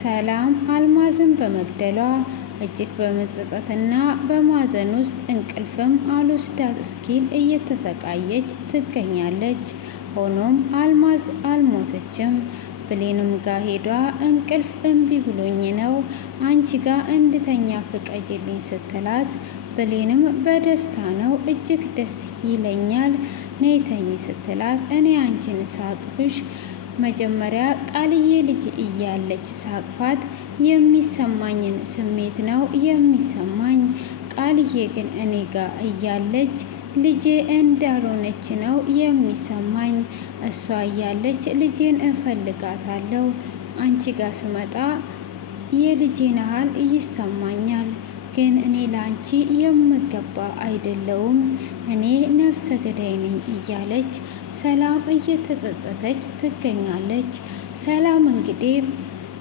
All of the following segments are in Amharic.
ሰላም አልማዝን በመግደሏ እጅግ በመጸጸትና በማዘን ውስጥ እንቅልፍም አልወስዳት እስኪል እየተሰቃየች ትገኛለች። ሆኖም አልማዝ አልሞተችም። ብሌንም ጋር ሄዷ እንቅልፍ እምቢ ብሎኝ ነው አንቺ ጋር እንድተኛ ፍቀጅልኝ ስትላት፣ ብሌንም በደስታ ነው እጅግ ደስ ይለኛል ነይ ተኝ ስትላት፣ እኔ አንቺን ሳቅፍሽ መጀመሪያ ቃልዬ ልጅ እያለች ሳቅፋት የሚሰማኝን ስሜት ነው የሚሰማኝ። ቃልዬ ግን እኔ ጋር እያለች ልጄ እንዳልሆነች ነው የሚሰማኝ። እሷ እያለች ልጄን እፈልጋታለሁ። አንቺ ጋር ስመጣ የልጄን ያህል ይሰማኛል። ግን እኔ ለአንቺ የምገባ አይደለውም፣ እኔ ነፍሰ ገዳይ ነኝ እያለች ሰላም እየተጸጸተች ትገኛለች። ሰላም እንግዲህ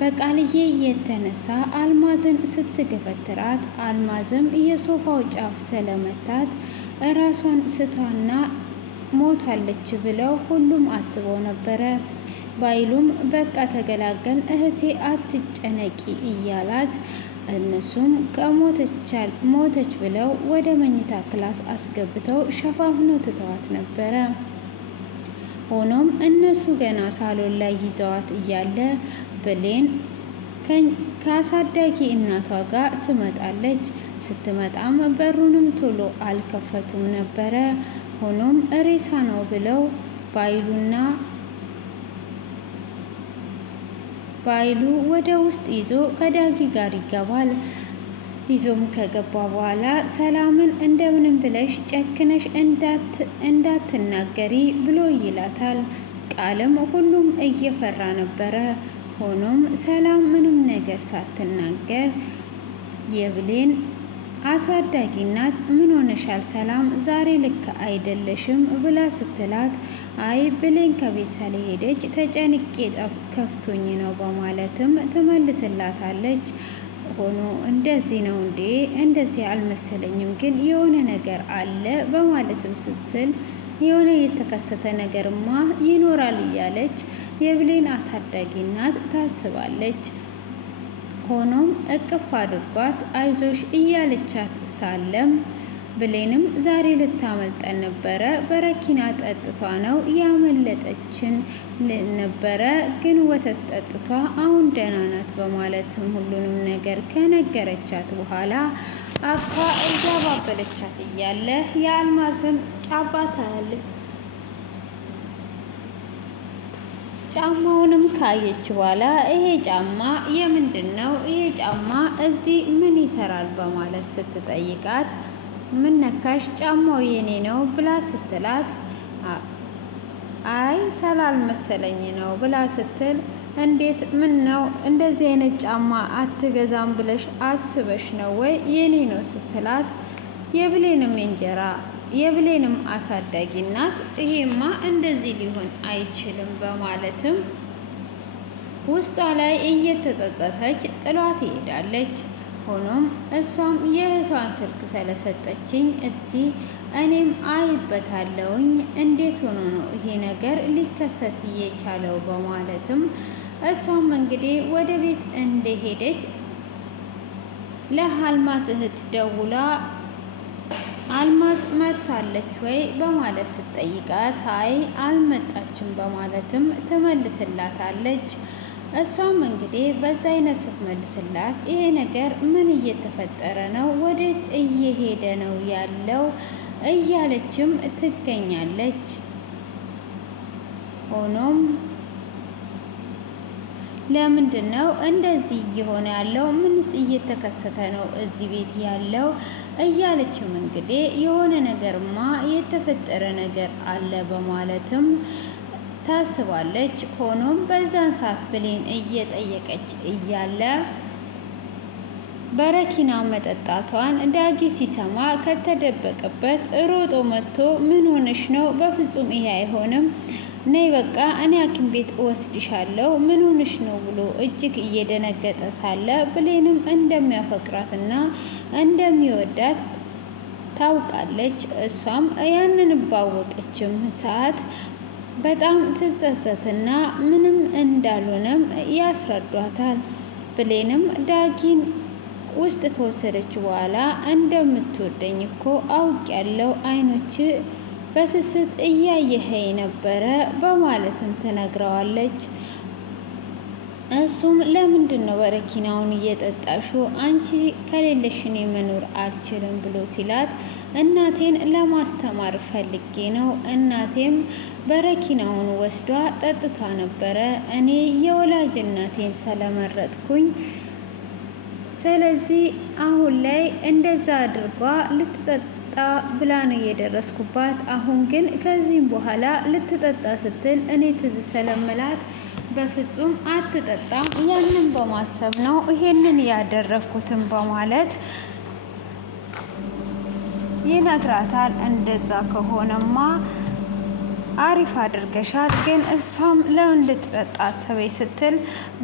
በቃልዬ የተነሳ አልማዝን ስትገፈትራት፣ አልማዝም የሶፋው ጫፍ ስለመታት እራሷን ስቷና ሞታለች ብለው ሁሉም አስበው ነበረ። ባይሉም በቃ ተገላገል እህቴ አትጨነቂ እያላት እነሱም ሞተች ብለው ወደ መኝታ ክላስ አስገብተው ሸፋፍነው ትተዋት ነበረ። ሆኖም እነሱ ገና ሳሎን ላይ ይዘዋት እያለ ብሌን ከአሳዳጊ እናቷ ጋር ትመጣለች። ስትመጣም በሩንም ቶሎ አልከፈቱም ነበረ። ሆኖም ሬሳ ነው ብለው ባይሉ ወደ ውስጥ ይዞ ከዳጊ ጋር ይገባል። ይዞም ከገባ በኋላ ሰላምን እንደምንም ብለሽ ጨክነሽ እንዳትናገሪ ብሎ ይላታል። ቃልም ሁሉም እየፈራ ነበረ። ሆኖም ሰላም ምንም ነገር ሳትናገር የብሌን አሳዳጊ እናት ምን ሆነሻል ሰላም ዛሬ ልክ አይደለሽም ብላ ስትላት፣ አይ ብሌን ከቤት ስለሄደች ተጨንቄ ከፍቶኝ ነው በማለትም ትመልስላታለች። ሆኖ እንደዚህ ነው እንዴ? እንደዚህ አልመሰለኝም፣ ግን የሆነ ነገር አለ በማለትም ስትል የሆነ የተከሰተ ነገርማ ይኖራል እያለች የብሌን አሳዳጊ እናት ታስባለች። ሆኖም እቅፍ አድርጓት አይዞሽ እያለቻት ሳለም ብሌንም ዛሬ ልታመልጠን ነበረ፣ በረኪና ጠጥቷ ነው ያመለጠችን ነበረ፣ ግን ወተት ጠጥቷ አሁን ደህና ናት በማለትም ሁሉንም ነገር ከነገረቻት በኋላ አፏ እያባበለቻት እያለ የአልማዝን ጫማ ታያለች። ጫማውንም ካየች በኋላ ይሄ ጫማ የምንድን ነው? ይሄ ጫማ እዚህ ምን ይሰራል? በማለት ስትጠይቃት ምን ነካሽ? ጫማው የኔ ነው ብላ ስትላት፣ አይ ስላልመሰለኝ ነው ብላ ስትል፣ እንዴት ምን ነው እንደዚህ አይነት ጫማ አትገዛም ብለሽ አስበሽ ነው ወይ? የኔ ነው ስትላት፣ የብሌንም አሳዳጊ እናት ይሄማ እንደዚህ ሊሆን አይችልም በማለትም ውስጧ ላይ እየተጸጸተች ጥሏት ትሄዳለች። ሆኖም እሷም የእህቷን ስልክ ስለሰጠችኝ እስቲ እኔም አይበታለውኝ እንዴት ሆኖ ነው ይሄ ነገር ሊከሰት እየቻለው በማለትም እሷም እንግዲህ ወደ ቤት እንደሄደች ለአልማዝ እህት ደውላ አልማዝ መጥታለች ወይ በማለት ስትጠይቃት፣ አይ አልመጣችም በማለትም ትመልስላታለች። እሷም እንግዲህ በዛ አይነት ስትመልስላት ይሄ ነገር ምን እየተፈጠረ ነው? ወዴት እየሄደ ነው ያለው? እያለችም ትገኛለች። ሆኖም ለምንድን ነው እንደዚህ እየሆነ ያለው? ምንስ እየተከሰተ ነው እዚህ ቤት ያለው? እያለችም እንግዲህ የሆነ ነገርማ የተፈጠረ ነገር አለ በማለትም ታስባለች። ሆኖም በዛን ሰዓት ብሌን እየጠየቀች እያለ በረኪና መጠጣቷን ዳጊ ሲሰማ ከተደበቀበት ሮጦ መጥቶ ምን ሆነሽ ነው? በፍጹም ይሄ አይሆንም፣ ነይ በቃ እኔ ሐኪም ቤት እወስድሻለሁ፣ ምን ሆነሽ ነው ብሎ እጅግ እየደነገጠ ሳለ ብሌንም እንደሚያፈቅራትና እንደሚወዳት ታውቃለች። እሷም ያንን ባወቀችም ሰዓት በጣም ትጸጸትና ምንም እንዳልሆነም ያስረዷታል። ብሌንም ዳጊን ውስጥ ከወሰደች በኋላ እንደምትወደኝ እኮ አውቄያለሁ፣ አይኖች በስስት እያየኸኝ ነበረ በማለትም ትነግረዋለች። እሱም ለምንድን ነው በረኪናውን እየጠጣሹ? አንቺ ከሌለሽ እኔ መኖር አልችልም ብሎ ሲላት እናቴን ለማስተማር ፈልጌ ነው። እናቴም በረኪናውን ወስዷ ጠጥቷ ነበረ። እኔ የወላጅ እናቴን ስለመረጥኩኝ ስለዚህ አሁን ላይ እንደዛ አድርጓ ልትጠጣ ብላ ነው የደረስኩባት። አሁን ግን ከዚህም በኋላ ልትጠጣ ስትል እኔ ትዝ ስለምላት በፍጹም አትጠጣም። ያንን በማሰብ ነው ይሄንን ያደረኩትን በማለት ይነግራታል። እንደዛ ከሆነማ አሪፍ አድርገሻል። ግን እሷም ለምን ልትጠጣ አሰበኝ ስትል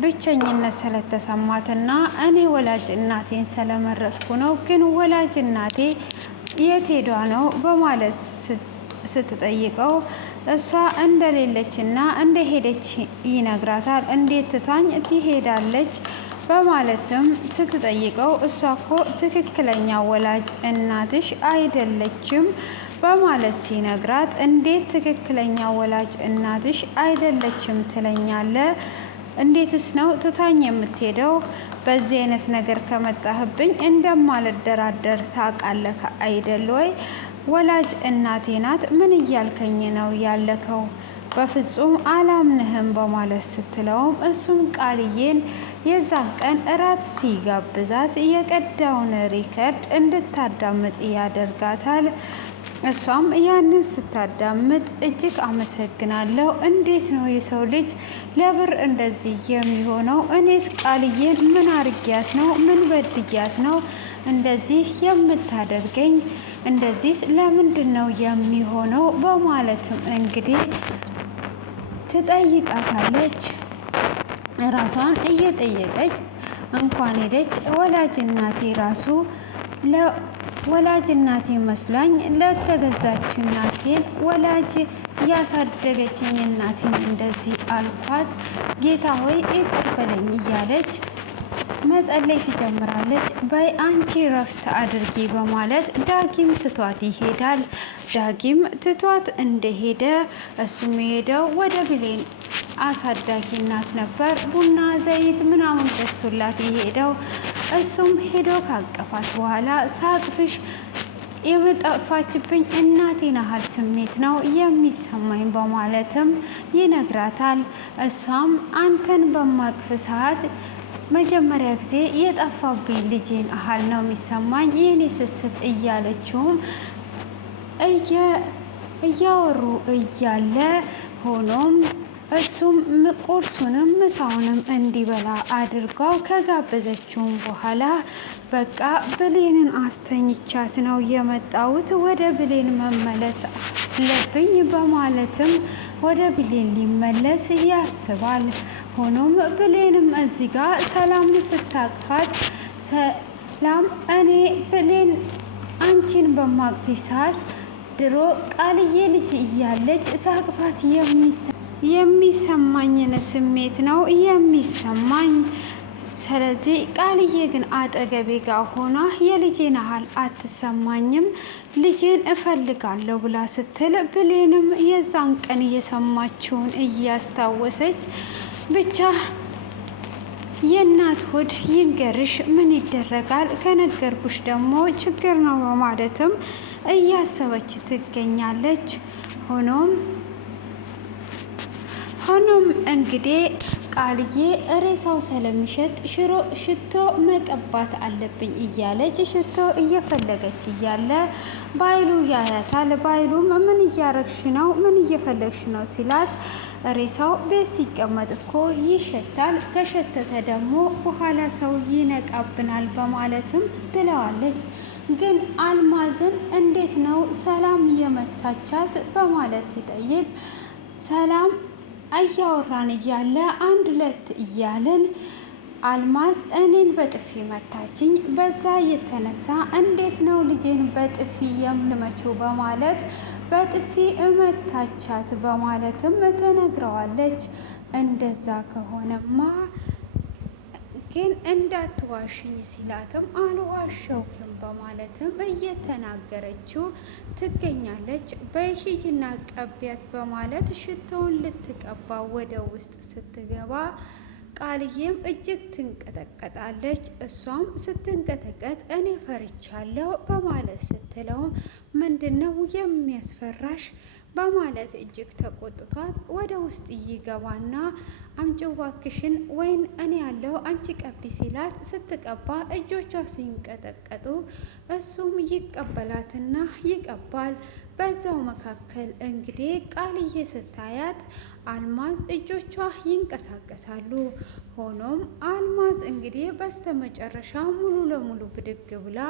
ብቸኝነት ስለተሰማትና እኔ ወላጅ እናቴን ስለመረጥኩ ነው። ግን ወላጅ እናቴ የት ሄዷ ነው በማለት ስትጠይቀው እሷ እንደሌለችና እንደሄደች ይነግራታል። እንዴት ትታኝ ትሄዳለች በማለትም ስትጠይቀው እሷ እኮ ትክክለኛ ወላጅ እናትሽ አይደለችም በማለት ሲነግራት እንዴት ትክክለኛ ወላጅ እናትሽ አይደለችም ትለኛለ? እንዴትስ ነው ትታኝ የምትሄደው? በዚህ አይነት ነገር ከመጣህብኝ እንደማልደራደር ታውቃለህ አይደል ወይ? ወላጅ እናቴ ናት። ምን እያልከኝ ነው ያለከው? በፍጹም አላምንህም በማለት ስትለውም እሱም ቃልዬን የዛን ቀን እራት ሲጋብዛት የቀዳውን ሪከርድ እንድታዳምጥ ያደርጋታል። እሷም ያንን ስታዳምጥ እጅግ አመሰግናለሁ። እንዴት ነው የሰው ልጅ ለብር እንደዚህ የሚሆነው? እኔስ ቃልዬን ምን አርጊያት ነው? ምን በድያት ነው እንደዚህ የምታደርገኝ? እንደዚህስ ለምንድን ነው የሚሆነው? በማለትም እንግዲህ ትጠይቃታለች። ራሷን እየጠየቀች እንኳን ሄደች ወላጅ እናቴ ራሱ ወላጅ እናቴ መስሏኝ ለተገዛች እናቴን ወላጅ ያሳደገችኝ እናቴን እንደዚህ አልኳት። ጌታ ሆይ ይቅር በለኝ እያለች መጸለይ ትጀምራለች። በይ አንቺ ረፍት አድርጊ በማለት ዳጊም ትቷት ይሄዳል። ዳጊም ትቷት እንደሄደ እሱም የሄደው ወደ ብሌን አሳዳጊ እናት ነበር። ቡና ዘይት ምናምን ገዝቶላት የሄደው እሱም ሄዶ ካቀፋት በኋላ ሳቅፍሽ የመጠፋችብኝ እናቴን ያህል ስሜት ነው የሚሰማኝ በማለትም ይነግራታል። እሷም አንተን በማቅፍ ሰዓት መጀመሪያ ጊዜ የጠፋብኝ ልጄን ያህል ነው የሚሰማኝ የኔ ስስት እያለችውም እያወሩ እያለ ሆኖም እሱም ቁርሱንም ምሳውንም እንዲበላ አድርገው ከጋበዘችውም በኋላ በቃ ብሌንን አስተኝቻት ነው የመጣሁት፣ ወደ ብሌን መመለስ አለብኝ በማለትም ወደ ብሌን ሊመለስ ያስባል። ሆኖም ብሌንም እዚህ ጋር ሰላም ስታቅፋት ሰላም እኔ ብሌን አንቺን በማቅፊ ሰዓት ድሮ ቃልዬ ልጅ እያለች ሳቅፋት የሚሰማኝን ስሜት ነው የሚሰማኝ። ስለዚህ ቃልዬ ግን አጠገቤ ጋር ሆና የልጄን ያህል አትሰማኝም፣ ልጄን እፈልጋለሁ ብላ ስትል ብሌንም የዛን ቀን እየሰማችውን እያስታወሰች ብቻ የእናት ሆድ ይንገርሽ ምን ይደረጋል፣ ከነገርኩሽ ደግሞ ችግር ነው በማለትም እያሰበች ትገኛለች። ሆኖም እንግዲህ ቃልዬ ሬሳው ስለሚሸጥ ሽቶ መቀባት አለብኝ እያለች ሽቶ እየፈለገች እያለ ባይሉ ያያታል። ባይሉም ምን እያረግሽ ነው? ምን እየፈለግሽ ነው ሲላት ሬሳው ቤት ሲቀመጥ እኮ ይሸታል፣ ከሸተተ ደግሞ በኋላ ሰው ይነቃብናል በማለትም ትለዋለች። ግን አልማዝን እንዴት ነው ሰላም የመታቻት በማለት ሲጠይቅ ሰላም እያወራን እያለ አንድ ሁለት እያለን አልማዝ እኔን በጥፊ መታችኝ፣ በዛ የተነሳ እንዴት ነው ልጄን በጥፊ የምልመችው በማለት በጥፊ እመታቻት በማለትም ትነግረዋለች። እንደዛ ከሆነማ ግን እንዳትዋሽኝ ሲላትም አልዋሸውክም በማለትም እየተናገረችው ትገኛለች። በሂጂና ቀቢያት በማለት ሽቶውን ልትቀባ ወደ ውስጥ ስትገባ ቃልዬም እጅግ ትንቀጠቀጣለች። እሷም ስትንቀጠቀጥ እኔ ፈርቻለሁ በማለት ስትለውም ምንድነው የሚያስፈራሽ በማለት እጅግ ተቆጥቷት ወደ ውስጥ ይገባና አምጪው እባክሽን ወይን እኔ ያለው አንቺ ቀቢ ሲላት ስትቀባ እጆቿ ሲንቀጠቀጡ እሱም ይቀበላትና ይቀባል። በዛው መካከል እንግዲህ ቃልዬ ስታያት አልማዝ እጆቿ ይንቀሳቀሳሉ። ሆኖም አልማዝ እንግዲህ በስተመጨረሻ ሙሉ ለሙሉ ብድግ ብላ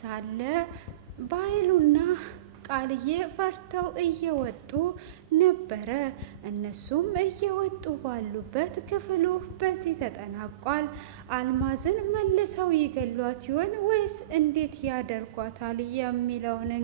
ሳለ ባይሉና ቃልዬ ፈርተው እየወጡ ነበረ። እነሱም እየወጡ ባሉበት ክፍሉ በዚህ ተጠናቋል። አልማዝን መልሰው ይገሏት ይሆን ወይስ እንዴት ያደርጓታል የሚለውን